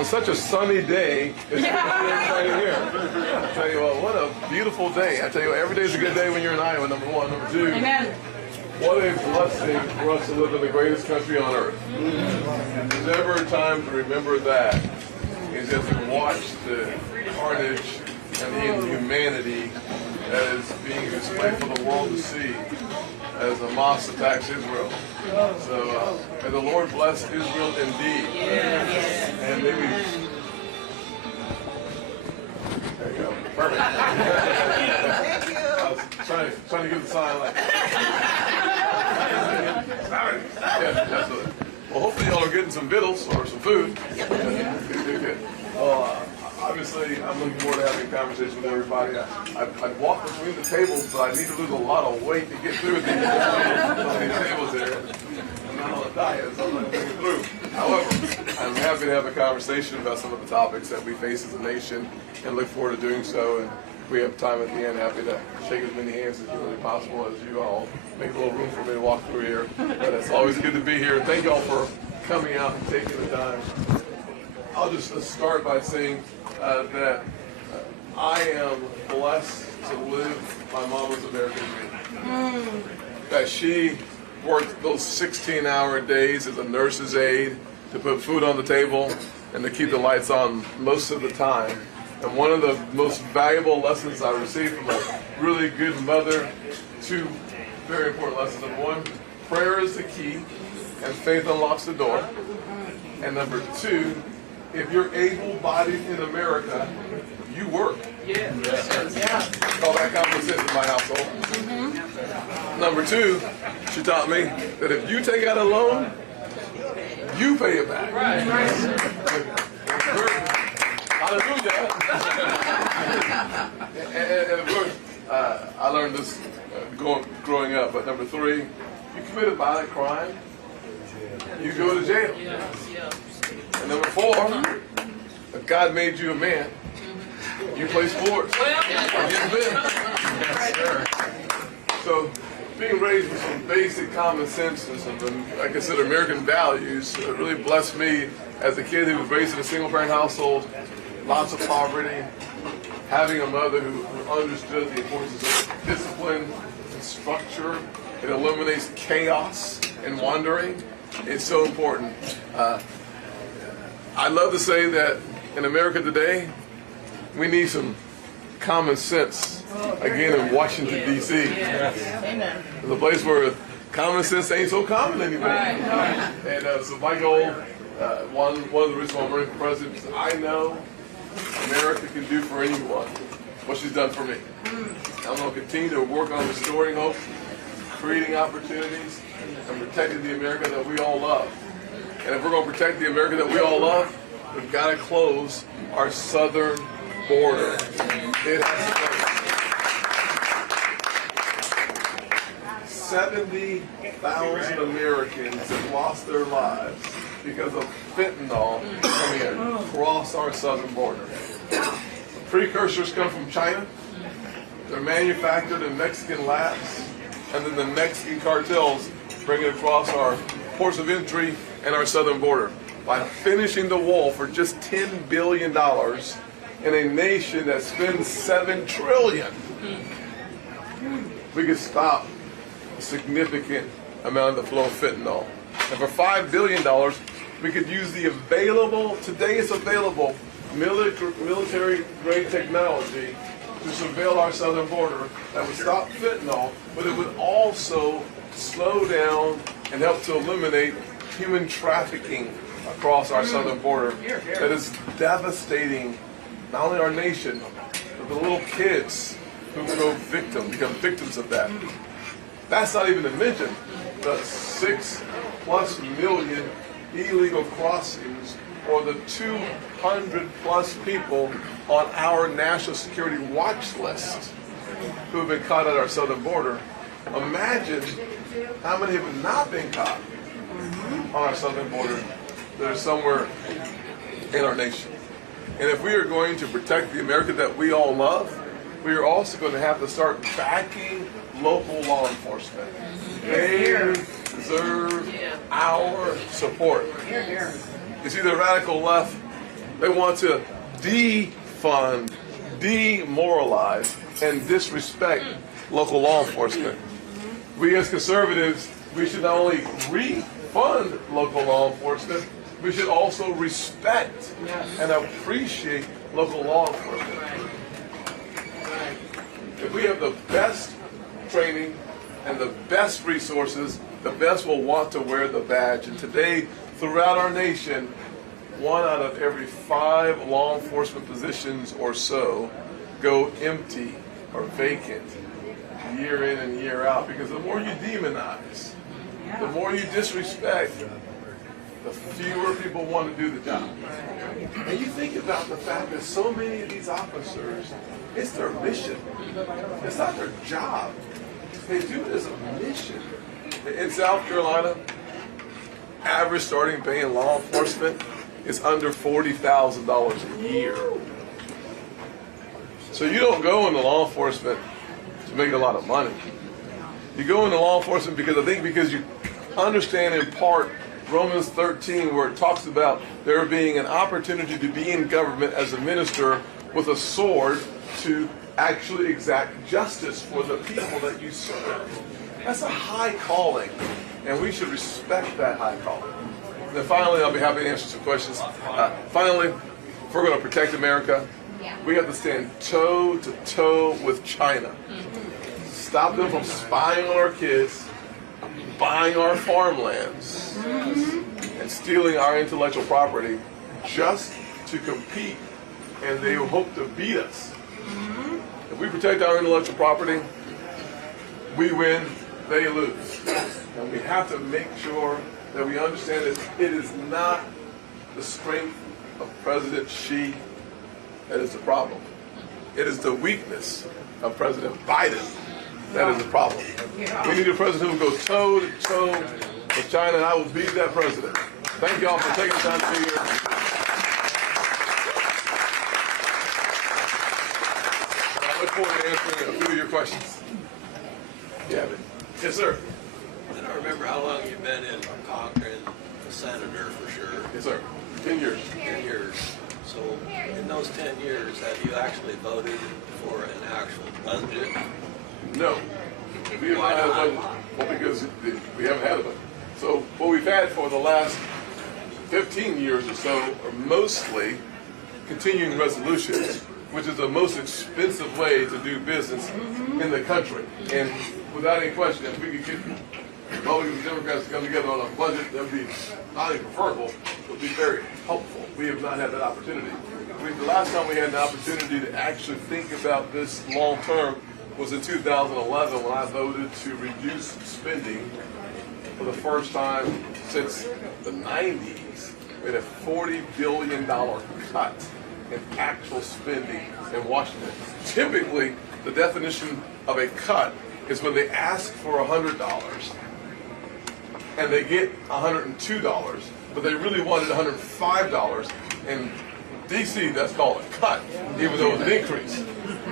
on such a sunny day, it's right here. I tell you what a beautiful day. I tell you what, every day is a good day when you're in Iowa, number one. Number two, Amen. What a blessing for us to live in the greatest country on earth. If there's ever a time to remember that, is as we watch the carnage and the inhumanity that is being displayed for the world to see as Hamas attacks Israel. So may the Lord bless Israel indeed. And maybe... There you go. Perfect. Thank you. I was trying to give the sign like... Yeah, absolutely. Well, hopefully y'all are getting some victuals or some food. Good. Well, obviously, I'm looking forward to having a conversation with everybody. I've walked between the tables, but I need to lose a lot of weight to get through these tables here. I'm not on a diet, so I'm not getting through. However, I'm happy to have a conversation about some of the topics that we face as a nation and look forward to doing so. And if we have time at the end, happy to shake as many hands as humanly possible as you all make a little room for me to walk through here. But it's always good to be here. And thank you all for coming out and taking the time. I'll just start by saying that I am blessed to live my mama's American dream. That she worked those 16-hour days as a nurse's aide to put food on the table and to keep the lights on most of the time. And one of the most valuable lessons I received from a really good mother, two very important lessons. Number one, prayer is the key and faith unlocks the door. And number two, if you're able-bodied in America, you work. Yeah. Call that common sense in my household. Number two, she taught me that if you take out a loan, you pay it back. Right. Hallelujah. and of course, I learned this growing up. But number three, you commit a violent crime, you go to jail. And number four, if God made you a man, you play sports. So being raised with some basic common sense and some, I consider, American values really blessed me as a kid who was raised in a single-parent household, lots of poverty, having a mother who understood the importance of discipline and structure. It eliminates chaos and wandering. It's so important. I'd love to say that in America today, we need some common sense, again, in Washington, D.C. It's a place where common sense ain't so common anymore. And so my goal, one of the reasons why I'm running for president is I know America can do for anyone what she's done for me. I'm going to continue to work on restoring hope, creating opportunities, and protecting the America that we all love. And if we're going to protect the America that we all love, we've got to close our southern border. It has to close. 70,000 Americans have lost their lives because of fentanyl coming across our southern border. The precursors come from China. They're manufactured in Mexican labs, and then the Mexican cartels bring it across our ports of entry and our southern border. By finishing the wall for just $10 billion in a nation that spends $7 trillion, we could stop a significant amount of the flow of fentanyl. And for $5 billion, we could use the available, today it's available, military-grade technology to surveil our southern border that would stop fentanyl, but it would also slow down and help to eliminate human trafficking across our southern border that is devastating not only our nation, but the little kids who become victims of that. That's not even to mention the 6+ million illegal crossings or the 200+ people on our national security watch list who have been caught at our southern border. Imagine how many have not been caught on our southern border that are somewhere in our nation. And if we are going to protect the America that we all love, we are also going to have to start backing local law enforcement. They deserve our support. You see, the radical left They want to defund, demoralize, and disrespect local law enforcement. We as conservatives, we should not only refund local law enforcement, we should also respect and appreciate local law enforcement. If we have the best training and the best resources, the best will want to wear the badge. And today, throughout our nation, 1 out of every 5 law enforcement positions or so go empty or vacant year in and year out, because the more you demonize, the more you disrespect, the fewer people want to do the job. And you think about the fact that so many of these officers, it's their mission. It's not their job. They do it as a mission. In South Carolina, average starting pay in law enforcement is under $40,000 a year. So you don't go into law enforcement to make a lot of money. You go into law enforcement because you understand in part Romans 13, where it talks about there being an opportunity to be in government as a minister with a sword to actually exact justice for the people that you serve. That's a high calling, and we should respect that high calling. And then finally, I'll be happy to answer some questions. Finally, if we're going to protect America, we have to stand toe to toe with China. Stop them from spying on our kids, buying our farmlands, and stealing our intellectual property just to compete, and they hope to beat us. If we protect our intellectual property, we win, they lose. And we have to make sure that we understand that it is not the strength of President Xi that is the problem. It is the weakness of President Biden that is the problem. We need a president who will go toe to toe with China, and I will be that president. Thank you all for taking the time to be here. I look forward to answering a few of your questions. Yeah, yes, sir. I don't remember how long you've been in Congress, a senator for sure. Yes, sir. 10 years. 10 years. So in those 10 years, have you actually voted for an actual budget? No. We have not had a budget. Well, because we haven't had a budget. So what we've had for the last 15 years or so are mostly continuing resolutions, which is the most expensive way to do business in the country. And without any question, if we could get Republicans and Democrats to come together on a budget, that would be highly preferable. It would be very helpful. We have not had that opportunity. The last time we had an opportunity to actually think about this long term was in 2011, when I voted to reduce spending for the first time since the 90s. We had a $40 billion cut in actual spending in Washington. Typically, the definition of a cut is when they ask for $100 and they get $102, but they really wanted $105. In DC, that's called a cut, even though it was an increase.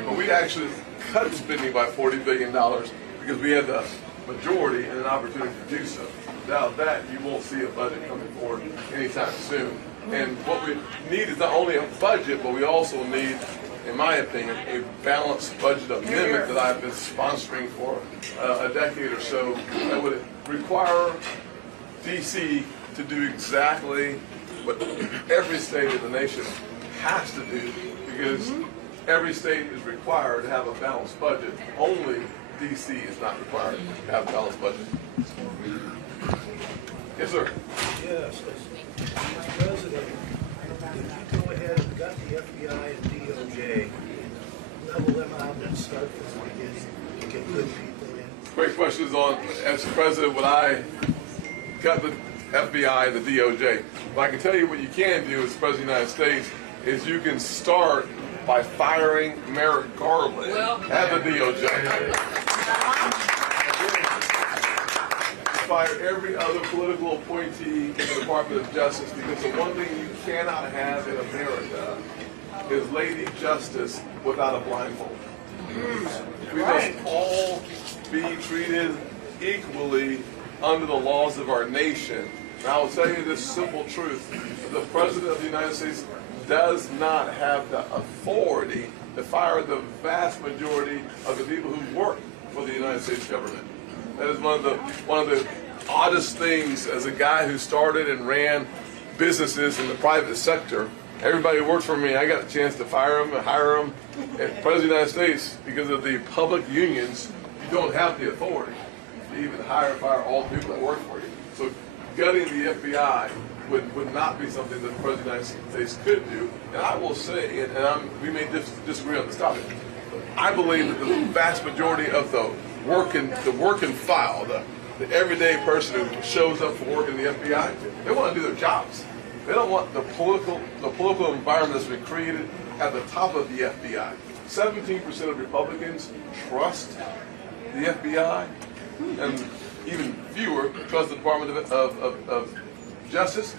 But we actually cut spending by $40 billion because we had the majority and an opportunity to do so. Without that, you won't see a budget coming forward anytime soon. And what we need is not only a budget, but we also need, in my opinion, a balanced budget amendment that I've been sponsoring for a decade or so that would require DC to do exactly what every state in the nation has to do, because every state is required to have a balanced budget. Only DC is not required to have a balanced budget. Yes, sir. Yes, as President, if you go ahead and got the FBI and DOJ, level them out and start from the beginning to get good people in? Great questions on, as president, when I got the FBI and the DOJ. But I can tell you what you can do as president of the United States is you can start by firing Merrick Garland at the DOJ. Fire every other political appointee in the Department of Justice, because the one thing you cannot have in America is Lady Justice without a blindfold. We must all be treated equally under the laws of our nation. And I will tell you this simple truth. The President of the United States does not have the authority to fire the vast majority of the people who work for the United States government. That is one of the oddest things as a guy who started and ran businesses in the private sector. Everybody who worked for me, I got a chance to fire them and hire them. And President of the United States, because of the public unions, you don't have the authority to even hire and fire all the people that work for you. So gutting the FBI would not be something that the President of the United States could do. And I will say, and we may disagree on this topic, I believe that the vast majority of the work and file, the everyday person who shows up for work in the FBI, they want to do their jobs. They don't want the political environment that's been created at the top of the FBI. 17% of Republicans trust the FBI, and even fewer trust the Department of Justice,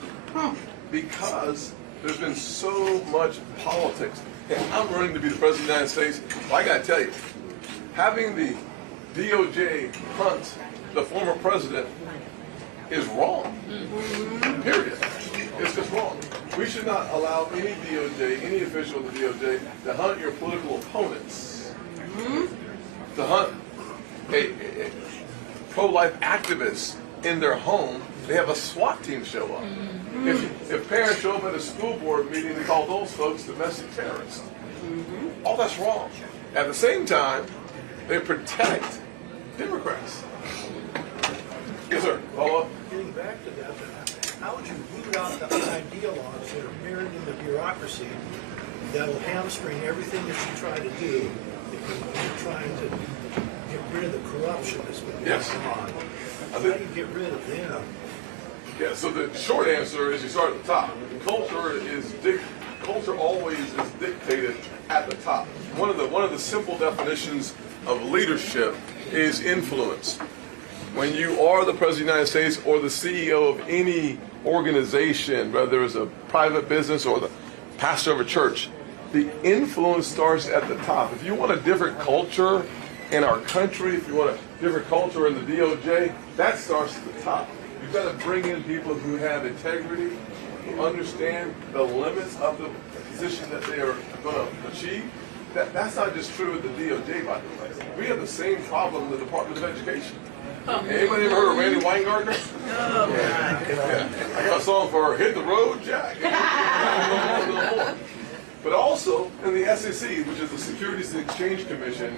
because there's been so much politics. And I'm running to be the President of the United States. Well, I got to tell you, having the DOJ hunt the former president is wrong. Period. It's just wrong. We should not allow any DOJ, any official of the DOJ, to hunt your political opponents, to hunt a pro-life activists in their home. They have a SWAT team show up. If parents show up at a school board meeting, they call those folks domestic terrorists. All that's wrong. At the same time, they protect Democrats. Yes, sir. Follow up. Getting back to that, how would you root out the ideal laws that are buried in the bureaucracy that will hamstring everything that you try to do if you're trying to get rid of the corruption that's been going on? How do you get rid of them? Yeah, so the short answer is you start at the top. Culture always is dictated at the top. One of the simple definitions of leadership is influence. When you are the President of the United States or the CEO of any organization, whether it's a private business or the pastor of a church, the influence starts at the top. If you want a different culture in our country, if you want a different culture in the DOJ, that starts at the top. You've got to bring in people who have integrity, who understand the limits of the position that they are going to achieve. That's not just true with the DOJ, by the way. We have the same problem in the Department of Education. Anybody ever heard of Randy Weingartner? No. Yeah. I got a song for Hit the Road, Jack. But also in the SEC, which is the Securities and Exchange Commission,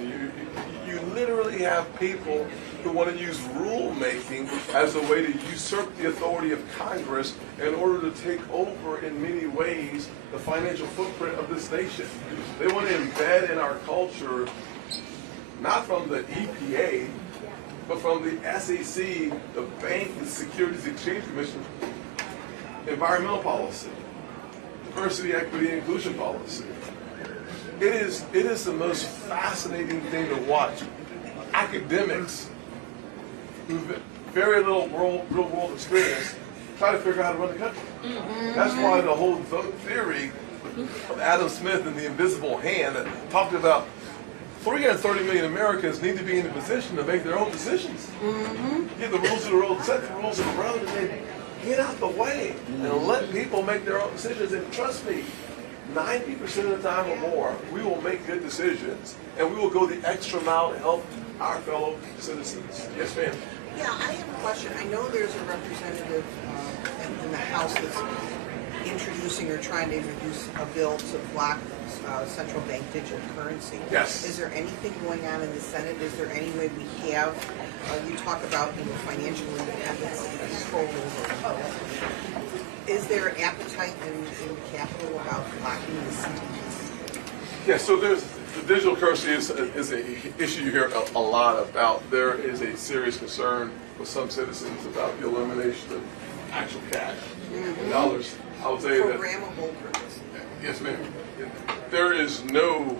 you literally have people who want to use rulemaking as a way to usurp the authority of Congress in order to take over, in many ways, the financial footprint of this nation. They want to embed in our culture, not from the EPA, but from the SEC, the bank, the Securities Exchange Commission, environmental policy, diversity, equity, and inclusion policy. It is the most fascinating thing to watch. Academics who've very little real world experience try to figure out how to run the country. That's why the whole theory of Adam Smith and the invisible hand that talked about 330 million Americans need to be in a position to make their own decisions. Get the rules of the road, set the rules of the road, and then get out the way and let people make their own decisions. And trust me, 90% of the time or more, we will make good decisions, and we will go the extra mile to help our fellow citizens. Yes, ma'am. Yeah, I have a question. I know there's a representative in the House that's introducing or trying to introduce a bill to block central bank digital currency. Yes. Is there anything going on in the Senate? Is there any way we have, you talk about financial independence and control over is there appetite in the Capitol about blocking the CDs? Yeah, so the digital currency is an issue you hear a lot about. There is a serious concern with some citizens about the elimination of actual cash, dollars. I would say that programmable purpose. Yes, ma'am. There is no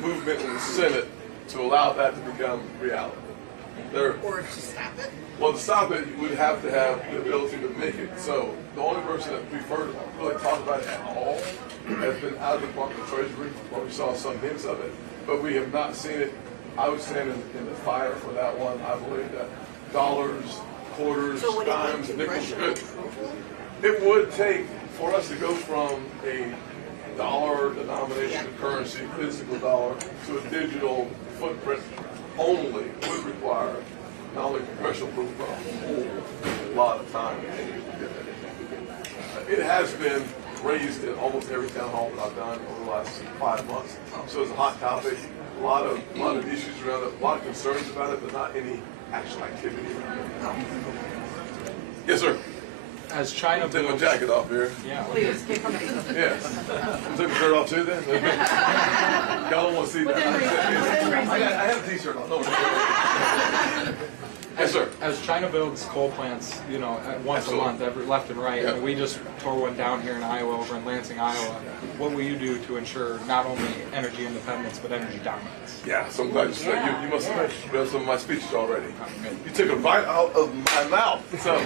movement in the Senate to allow that to become reality. Or to stop it? Well, to stop it, you would have to have the ability to make it so. The only person that we've heard really talk about it at all has been out of the Department of Treasury, where we saw some hints of it, but we have not seen it. I would stand in the fire for that one. I believe that dollars, quarters, dimes, nickels, good. It would take, for us to go from a dollar denomination of currency, physical dollar, to a digital footprint only would require not only congressional approval, but a whole lot of time and energy to get that. It has been raised in almost every town hall that I've done over the last 5 months. So it's a hot topic. A lot of issues around it, a lot of concerns about it, but not any actual activity around it. Yes, sir. As China Take my builds, jacket off here. yeah, Please, kick them in. Yes. Take my shirt off too then? Y'all don't want to see that. I have a t-shirt on. No, yes, sir. as China builds coal plants, you know, once Absolutely. a month, every left and right. Yeah. I mean, we just tore one down here in Iowa, over in Lansing, Iowa. What will you do to ensure not only energy independence but energy dominance? Yeah, so I'm glad you said you must have read some of my speeches already. You took it right out of my mouth. So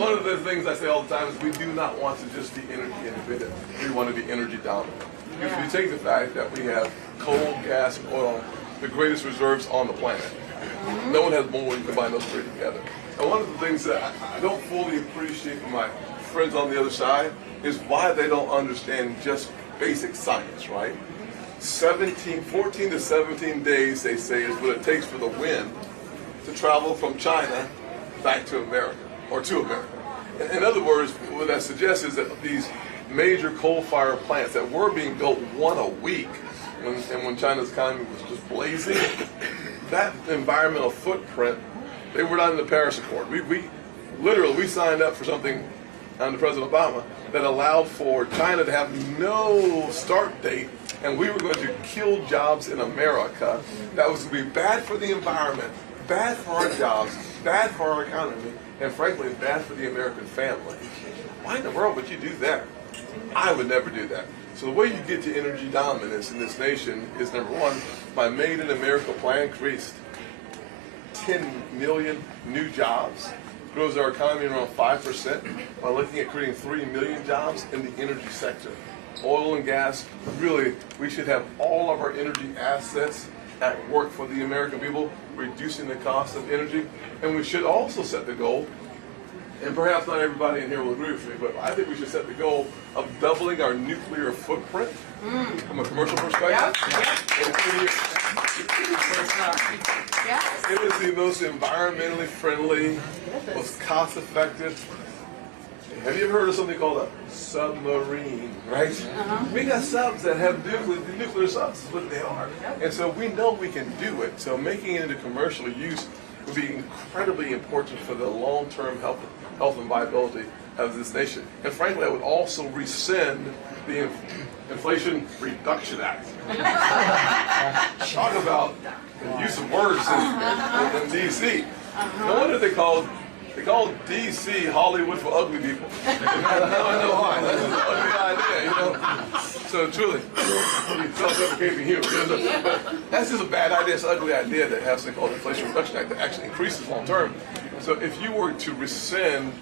one of the things I say all the time is we do not want to just be energy independent. We want to be energy dominant. Because if you take the fact that we have coal, gas, and oil, the greatest reserves on the planet. No one has more when you combine those three together. And one of the things that I don't fully appreciate from my friends on the other side is why they don't understand just basic science, right? 14 to 17 days, they say, is what it takes for the wind to travel from China back to America, or to America. In other words, what that suggests is that these major coal-fired plants that were being built one a week, when China's economy was just blazing, that environmental footprint, they were not in the Paris Accord. We literally signed up for something under President Obama that allowed for China to have no start date, and we were going to kill jobs in America. That was going to be bad for the environment, bad for our jobs, bad for our economy, and frankly, bad for the American family. Why in the world would you do that? I would never do that. So the way you get to energy dominance in this nation is, number one, my Made in America plan creates 10 million new jobs, grows our economy around 5%, by looking at creating 3 million jobs in the energy sector. Oil and gas, really, we should have all of our energy assets at work for the American people, reducing the cost of energy. And we should also set the goal, and perhaps not everybody in here will agree with me, but I think we should set the goal of doubling our nuclear footprint from a commercial perspective. In 3 years. It is the most environmentally friendly, most cost-effective. Have you ever heard of something called a submarine, right? We got subs that have nuclear subs, is what they are. And so we know we can do it. So making it into commercial use would be incredibly important for the long-term health and viability of this nation. And frankly, I would also rescind the Inflation Reduction Act. Talk about the use of words in D.C. No wonder they called D.C. Hollywood for ugly people. I don't know why. That's an ugly idea, you know. So truly, self-deprecating humor. But that's just a bad idea. It's an ugly idea that has something called the Inflation Reduction Act that actually increases long term. So if you were to rescind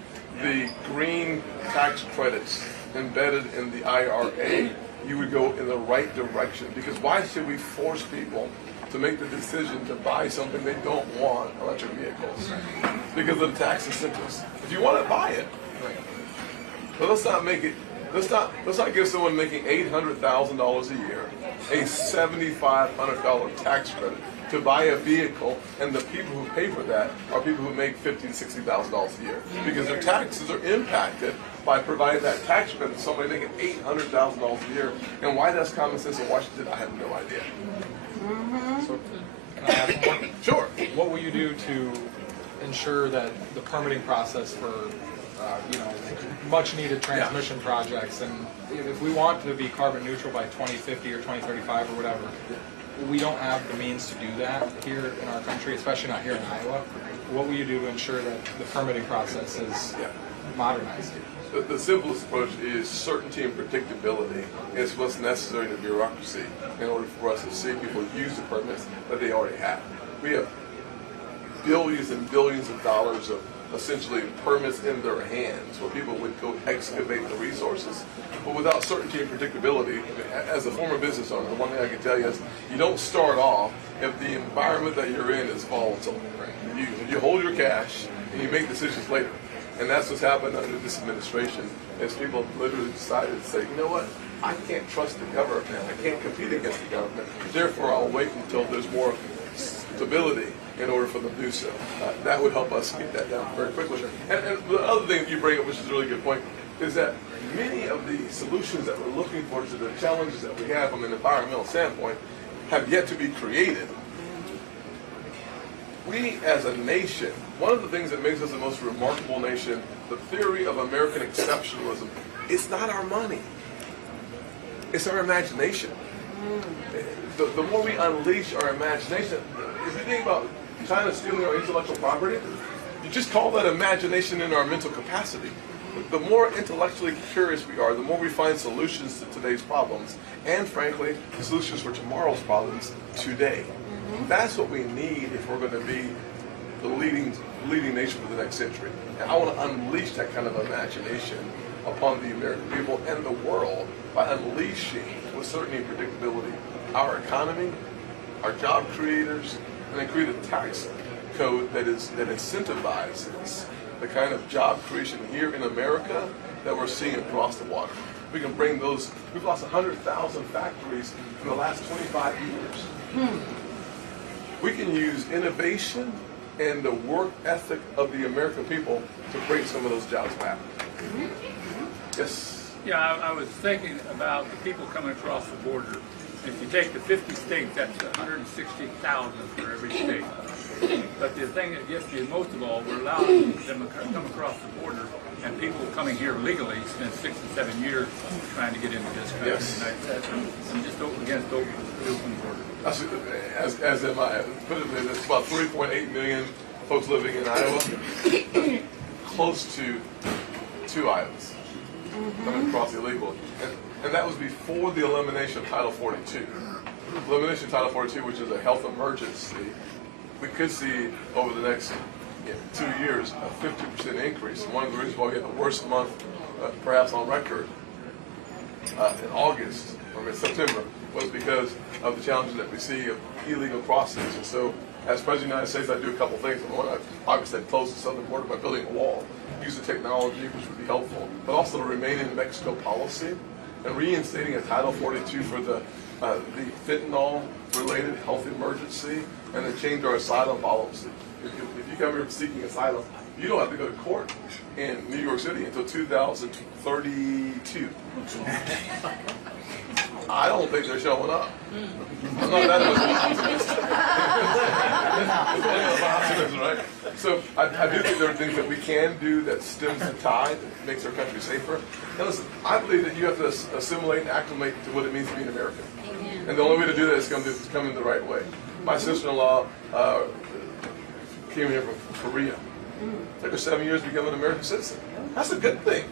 the green tax credits embedded in the IRA, you would go in the right direction. Because why should we force people to make the decision to buy something they don't want, electric vehicles, because of the tax incentives? If you want to buy it, but let's not make it. Let's not give someone making $800,000 a year a $7,500 tax credit to buy a vehicle, and the people who pay for that are people who make $50,000 to $60,000 a year, because their taxes are impacted by providing that tax credit to somebody making $800,000 a year. And why that's common sense in Washington, I have no idea. So, can I ask more? Sure. What will you do to ensure that the permitting process for, much needed transmission projects, and if we want to be carbon neutral by 2050 or 2035 or whatever, we don't have the means to do that here in our country, especially not here in Iowa. What will you do to ensure that the permitting process is modernized? The simplest approach is certainty and predictability. It's what's necessary in the bureaucracy in order for us to see people use the permits that they already have. We have billions and billions of dollars of essentially permits in their hands where people would go excavate the resources. But without certainty and predictability, as a former business owner, the one thing I can tell you is you don't start off if the environment that you're in is volatile. You hold your cash and you make decisions later. And that's what's happened under this administration, is people literally decided to say, you know what, I can't trust the government, I can't compete against the government, therefore I'll wait until there's more stability in order for them to do so. That would help us get that down very quickly. And the other thing that you bring up, which is a really good point, is that many of the solutions that we're looking for to the challenges that we have from an environmental standpoint have yet to be created. We as a nation, one of the things that makes us the most remarkable nation, the theory of American exceptionalism, it's not our money. It's our imagination. The more we unleash our imagination, if you think about China stealing our intellectual property, you just call that imagination in our mental capacity. The more intellectually curious we are, the more we find solutions to today's problems, and frankly, solutions for tomorrow's problems today. That's what we need if we're going to be the leading nation for the next century. And I want to unleash that kind of imagination upon the American people and the world by unleashing, with certainty and predictability, our economy, our job creators, and then create a tax code that incentivizes the kind of job creation here in America that we're seeing across the water. We can bring those, we've lost 100,000 factories in the last 25 years. We can use innovation and the work ethic of the American people to bring some of those jobs back. Yes? Yeah, I was thinking about the people coming across the border. If you take the 50 states, that's 160,000 for every state. But the thing that gets me most of all, we're allowing them to come across the border, and people coming here legally spend 6 to 7 years trying to get into this country. Yes. And I'm just against the open border. As am I. Put it in, it's about 3.8 million folks living in Iowa. Close to 2 Iowans coming across illegally. And that was before the elimination of Title 42. Elimination of Title 42, which is a health emergency, we could see over the next 2 years a 50% increase. One of the reasons why we had the worst month perhaps on record in August or in September was because of the challenges that we see of illegal crossings. And so, as President of the United States, I do a couple things. One, I obviously close the southern border by building a wall, use the technology, which would be helpful, but also the Remain in Mexico policy, and reinstating a Title 42 for the fentanyl-related health emergency, and then change our asylum policy. If you come here seeking asylum, you don't have to go to court in New York City until 2032. I don't think they're showing up. I'm not that optimistic, right? So I do think there are things that we can do that stems the tide, that makes our country safer. And listen, I believe that you have to assimilate and acclimate to what it means to be an American. Amen. And the only way to do that is to come in the right way. My sister-in-law came here from Korea. Took her 7 years to become an American citizen. That's a good thing.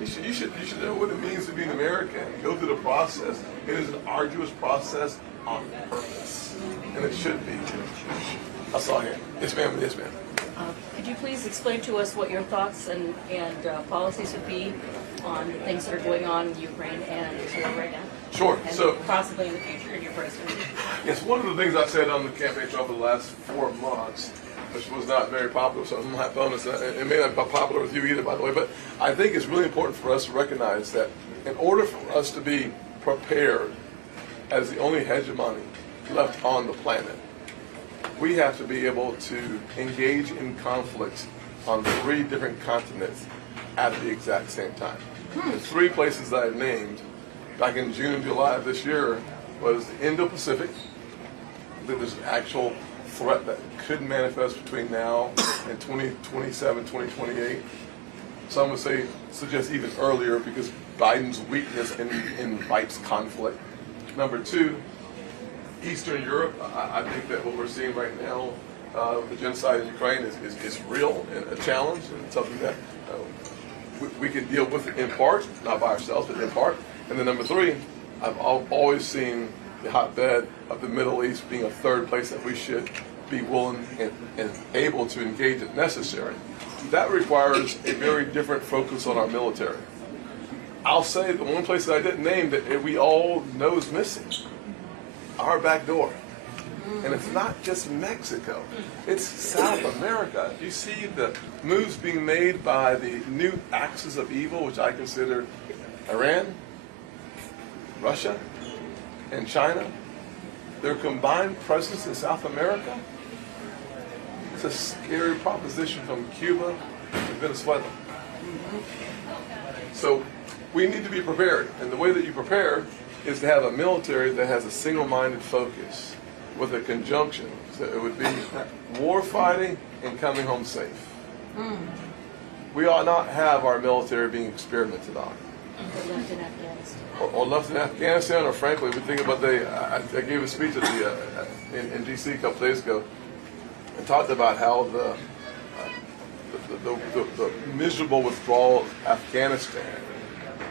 You should know what it means to be an American. Go through the process. It is an arduous process on purpose, and it should be. I saw him. Yes, ma'am. Yes, ma'am. Could you please explain to us what your thoughts and policies would be on the things that are going on in Ukraine and Israel right now? Sure. And so possibly in the future in your presidency. Yes, one of the things I said on the campaign trail for the last 4 months, which was not very popular, so my bonus, it may not be popular with you either, by the way, but I think it's really important for us to recognize that in order for us to be prepared as the only hegemony left on the planet, we have to be able to engage in conflict on 3 different continents at the exact same time. The 3 places that I named back in June and July of this year was the Indo-Pacific. There's an actual threat that could manifest between now and 2027, 2028. Some would suggest even earlier because Biden's weakness invites conflict. Number 2, Eastern Europe. I think that what we're seeing right now, the genocide in Ukraine is real and a challenge and something that we can deal with in part, not by ourselves, but in part. And then number 3, I've always seen the hotbed of the Middle East being a 3rd place that we should be willing and able to engage if necessary. That requires a very different focus on our military. I'll say the one place that I didn't name that we all know is missing, our back door. And it's not just Mexico, it's South America. You see the moves being made by the new axis of evil, which I consider Iran, Russia, and China. Their combined presence in South America, it's a scary proposition from Cuba to Venezuela. So we need to be prepared. And the way that you prepare is to have a military that has a single-minded focus with a conjunction. So it would be war fighting and coming home safe. We ought not have our military being experimented on. Left in Afghanistan. Or left in Afghanistan, or frankly, we think about I gave a speech at in D.C. a couple days ago and talked about how the miserable withdrawal of Afghanistan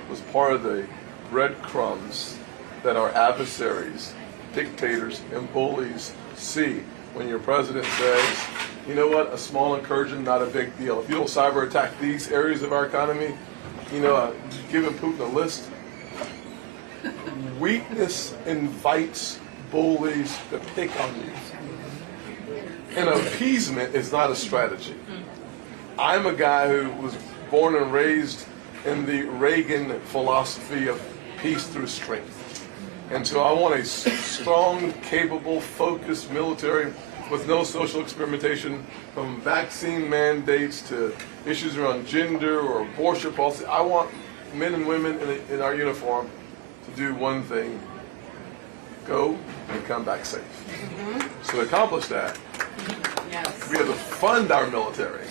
was part of the breadcrumbs that our adversaries, dictators, and bullies see when your president says, you know what, a small incursion, not a big deal. If you don't cyber attack these areas of our economy, giving Putin a list. Weakness invites bullies to pick on you. And appeasement is not a strategy. I'm a guy who was born and raised in the Reagan philosophy of peace through strength. And so I want a strong, capable, focused military with no social experimentation, from vaccine mandates to issues around gender or abortion policy. I want men and women in our uniform to do one thing: go and come back safe. So to accomplish that, we have to fund our military.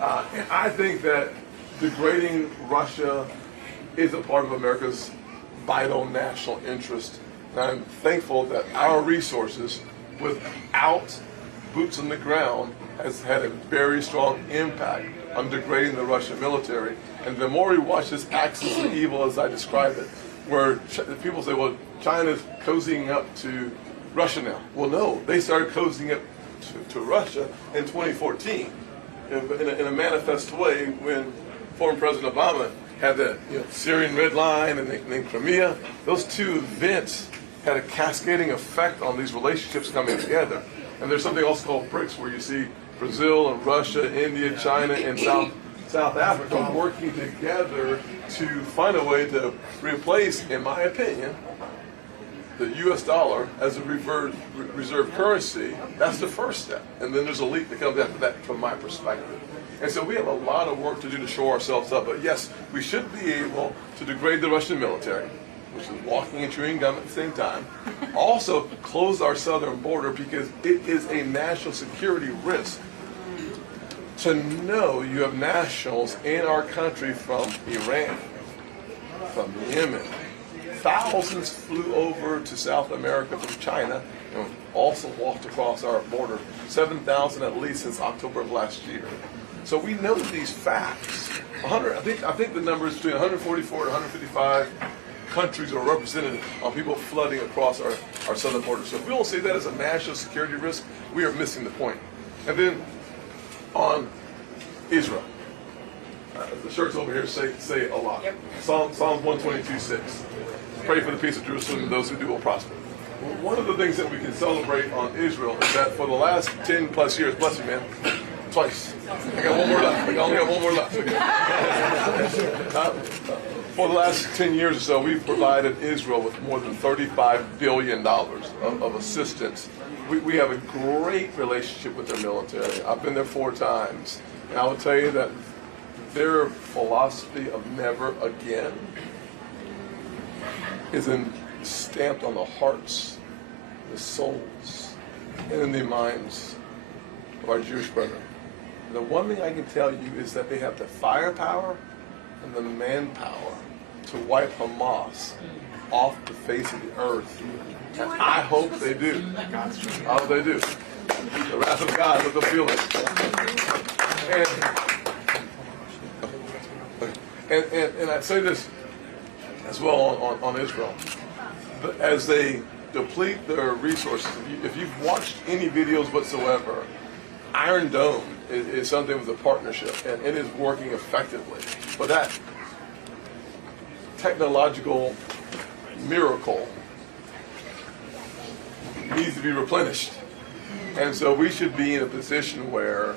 And I think that degrading Russia is a part of America's vital national interest. And I'm thankful that our resources, without boots on the ground, has had a very strong impact on degrading the Russian military. And the more we watch this axis of evil, as I described it, where people say, well, China's cozying up to Russia now. Well, no, they started cozying up to Russia in 2014 in a manifest way when former President Obama had the Syrian Red Line and then Crimea. Those two events had a cascading effect on these relationships coming together. And there's something else called BRICS, where you see Brazil and Russia, India, China, and South Africa working together to find a way to replace, in my opinion, the U.S. dollar as a reserve currency. That's the first step. And then there's a leap that comes after that from my perspective. And so we have a lot of work to do to shore ourselves up. But yes, we should be able to degrade the Russian military, which is walking and chewing gum at the same time. Also, close our southern border, because it is a national security risk to know you have nationals in our country from Iran, from Yemen. Thousands flew over to South America from China and also walked across our border. 7,000 at least since October of last year. So we know these facts. I think the number is between 144 and 155 countries are represented on people flooding across our southern border. So if we don't see that as a national security risk, we are missing the point. And then on Israel, the shirts over here say a lot. Yep. Psalms 122:6. Pray for the peace of Jerusalem, and those who do will prosper. One of the things that we can celebrate on Israel is that for the last 10 plus years, bless you, man, twice. I got one more left. I only got one more left. For the last 10 years or so, we've provided Israel with more than $35 billion of assistance. We have a great relationship with their military. I've been there 4 times. And I will tell you that their philosophy of never again is stamped on the hearts, the souls, and in the minds of our Jewish brethren. The one thing I can tell you is that they have the firepower and the manpower to wipe Hamas off the face of the earth. And I hope they do. I hope they do. The wrath of God, let them feel it. And I'd say this as well on Israel. But as they deplete their resources, if you've watched any videos whatsoever, Iron Dome is something with a partnership, and it is working effectively. But that technological miracle needs to be replenished. And so we should be in a position where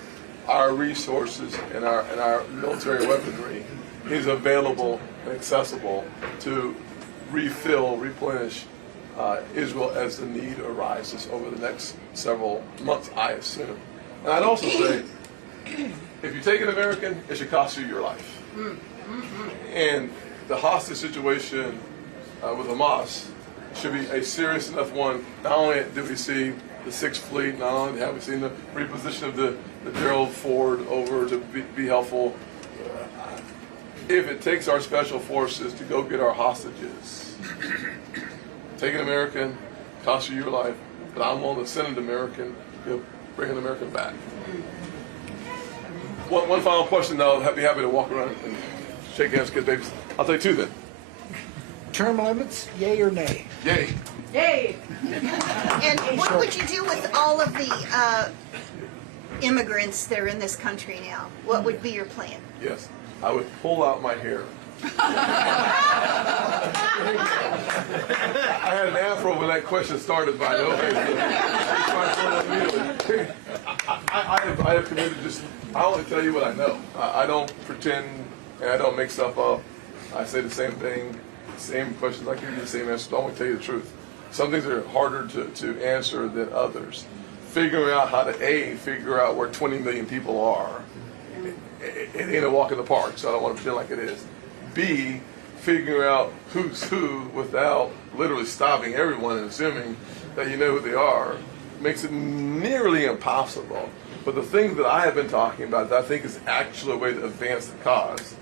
our resources and our military weaponry is available and accessible to refill, replenish Israel as the need arises over the next several months, I assume. And I'd also say, if you take an American, it should cost you your life. And the hostage situation with Hamas should be a serious enough one. Not only did we see the Sixth Fleet, not only have we seen the reposition of the Gerald Ford over to be helpful, if it takes our special forces to go get our hostages, take an American, cost you your life, but I'm willing to send an American, bring an American back. One final question, though. I'll be happy to walk around and shake hands, kiss babies. I'll take two then. Term limits, yay or nay? Yay. Yay! And what would you do with all of the immigrants that are in this country now? What would be your plan? Yes. I would pull out my hair. I had an afro when that question started, by the way. I have committed I only tell you what I know. I don't pretend and I don't make stuff up. I say the same thing, same questions. I give you the same answers. I only tell you the truth. Some things are harder to answer than others. Figuring out how to figure out where 20 million people are. It ain't a walk in the park, so I don't want to pretend like it is. B, figuring out who's who without literally stopping everyone and assuming that you know who they are makes it nearly impossible. But the thing that I have been talking about that I think is actually a way to advance the cause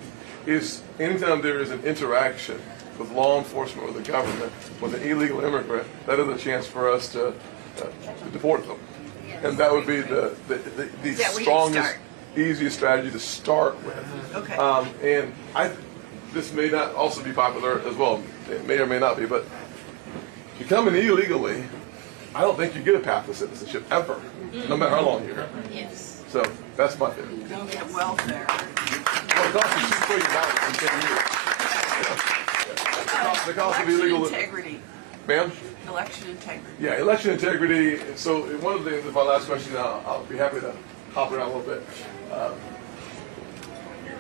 is anytime there is an interaction with law enforcement or the government with an illegal immigrant, that is a chance for us to deport them. And that would be the strongest, easiest strategy to start with. Okay. And this may not also be popular as well. It may or may not be, but if you come in illegally, I don't think you get a path to citizenship ever, no matter how long you're here. Yes. So that's my theory. Don't get welfare. Well, it costs you $2 trillion in 10 years. The cost of illegal integrity. Ma'am? Election integrity. Yeah, election integrity. So one of the things, my last question, I'll be happy to hop around a little bit.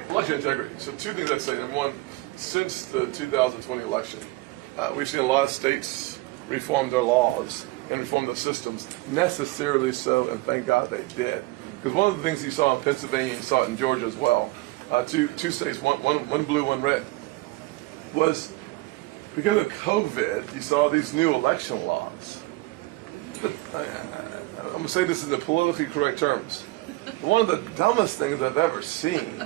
Election integrity. So two things I'd say. Number one, since the 2020 election, we've seen a lot of states reform their laws and reform their systems, necessarily so, and thank God they did. Because one of the things you saw in Pennsylvania, you saw it in Georgia as well, two states, one blue, one red, was because of COVID, you saw these new election laws. But I'm going to say this in the politically correct terms. One of the dumbest things I've ever seen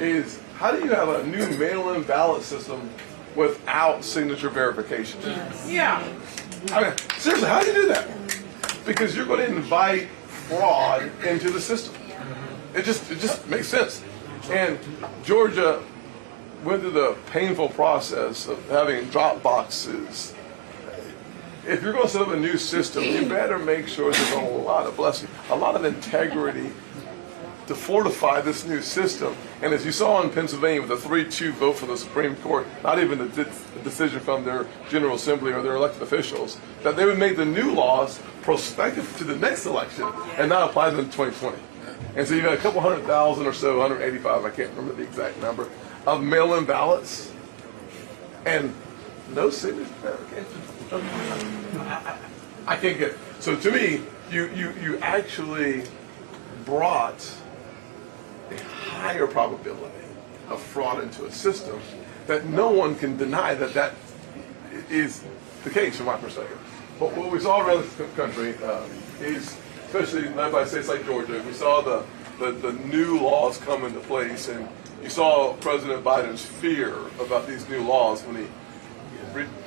is how do you have a new mail-in ballot system without signature verification? Yeah. I mean, seriously, how do you do that? Because you're going to invite fraud into the system. It just makes sense. And Georgia went through the painful process of having drop boxes. If you're going to set up a new system, you better make sure there's a lot of blessing, a lot of integrity to fortify this new system. And as you saw in Pennsylvania with the 3-2 vote from the Supreme Court, not even the decision from their General Assembly or their elected officials, that they would make the new laws prospective to the next election and not apply them in 2020. And so you got a couple 100,000 or so, 185, I can't remember the exact number, of mail-in ballots and no signature verification. I can't get it. So to me, you actually brought a higher probability of fraud into a system that no one can deny that is the case from my perspective. But what we saw around the country is, especially led by states like Georgia, we saw the new laws come into place, and you saw President Biden's fear about these new laws when he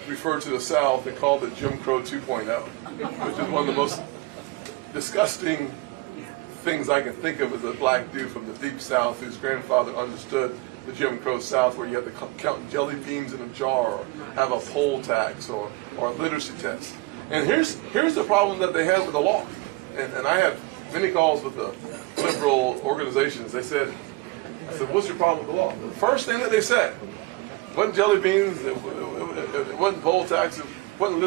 referred to the South and called it Jim Crow 2.0, which is one of the most disgusting things I can think of as a black dude from the deep South whose grandfather understood the Jim Crow South, where you had to count jelly beans in a jar or have a poll tax or a literacy test. And here's the problem that they had with the law. And I had many calls with the liberal organizations. I said, what's your problem with the law? The first thing that they said wasn't jelly beans, it wasn't poll tax, it wasn't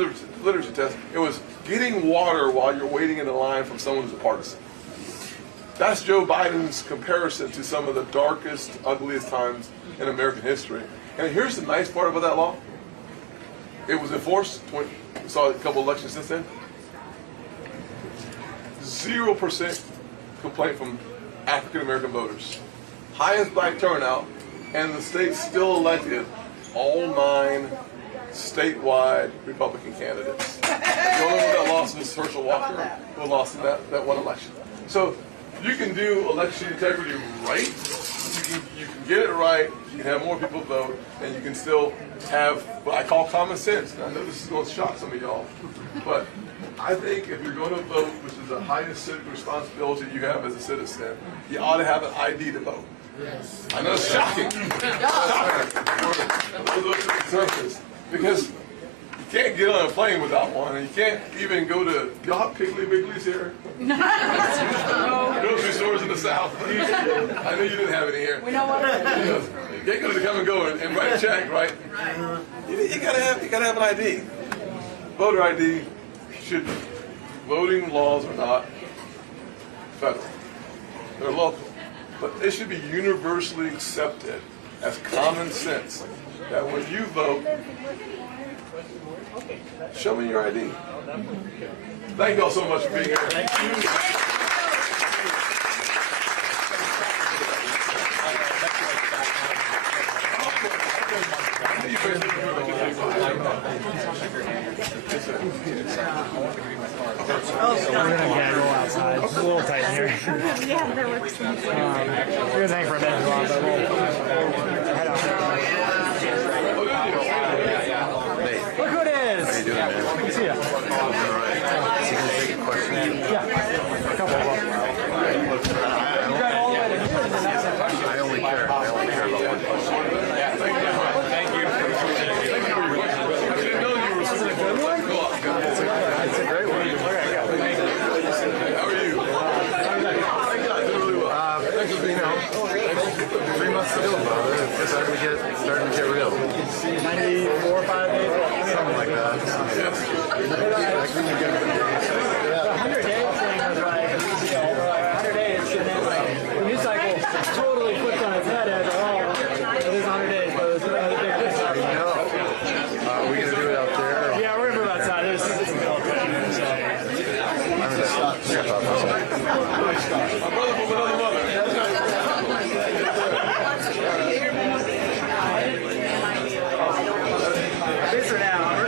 literacy test. It was getting water while you're waiting in the line from someone who's a partisan. That's Joe Biden's comparison to some of the darkest, ugliest times in American history. And here's the nice part about that law. It was enforced. We saw a couple elections since then. 0% complaint from African American voters. Highest black turnout, and the state still elected all 9 statewide Republican candidates. The only one that lost was Herschel Walker, who lost in that one election. So you can do election integrity right. You can get it right. You can have more people vote, and you can still have what I call common sense. And I know this is going to shock some of y'all, but I think if you're going to vote, which is the highest civic responsibility you have as a citizen, you ought to have an ID to vote. I know it's shocking. Shocking for those conservatives, because you can't get on a plane without one, and you can't even go to y'all have Piggly Wigglies here. Grocery stores in the South. I know you didn't have any here. We know what. You can't go to the come and go and write a check, right? You gotta have an ID. Voter ID should. Voting laws are not federal; they're local, but they should be universally accepted as common sense. That when you vote, show me your ID. Thank you all so much for being here. Thank you. We're gonna go outside. It's a little tight in here. Yeah, that works. We're gonna hang for a minute, but we'll head out there. Look who it is! How you doing, man? Good to see you. All right. So you can take a question? Yeah. A couple of them. You got all the way to here, and then that's a question. I only care about one question. Thank you. Is it a good one? It's a great one. How are you? Really well. 3 months to do about it. It's starting to get real. 94, 5, 8? Something like that. The 100-day thing was like, 100 days, and then like, the news cycle totally flipped on its head as, it is 100 days, but it was another big thing. Are we going to do it out there? Yeah, we're gonna move outside. There's some built in here, so. My brother from another mother. This for now. I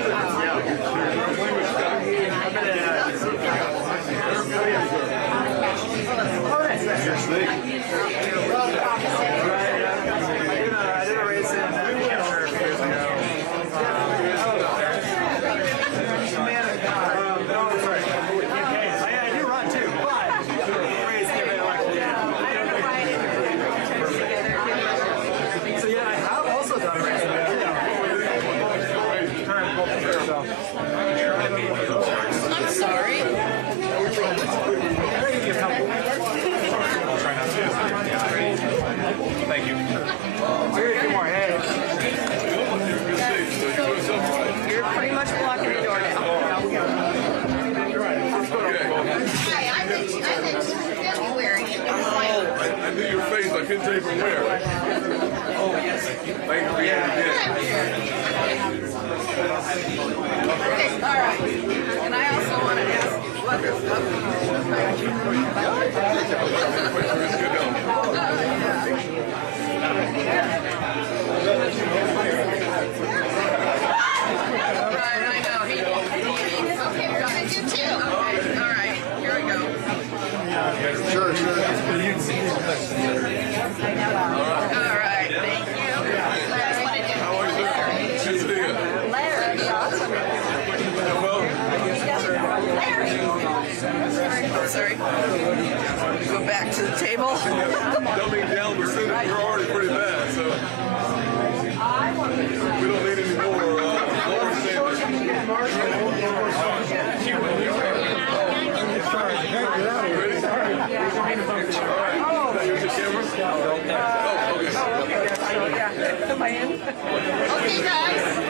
did a race in Canada a few years ago. I do run too, but race give it so yeah, I have also done a race in I'm sorry. Thank you. You're pretty much blocking the door now. Hi, I'm in February. I knew your face. I couldn't tell you from where. Oh, yes. Thank you for being here. Okay, all right. And I also want to ask you, what is Right, I know. Okay, we're going to do 2. Okay, all right. Here we go. Sure. All right, thank you. How are you doing? Good to see you. Larry, awesome. Sorry. Go back to the table. Dumbing down the Senate, we're already pretty bad, so we don't need any more lower standards. Ready? All right. Here's the camera. Oh, okay. Okay, guys.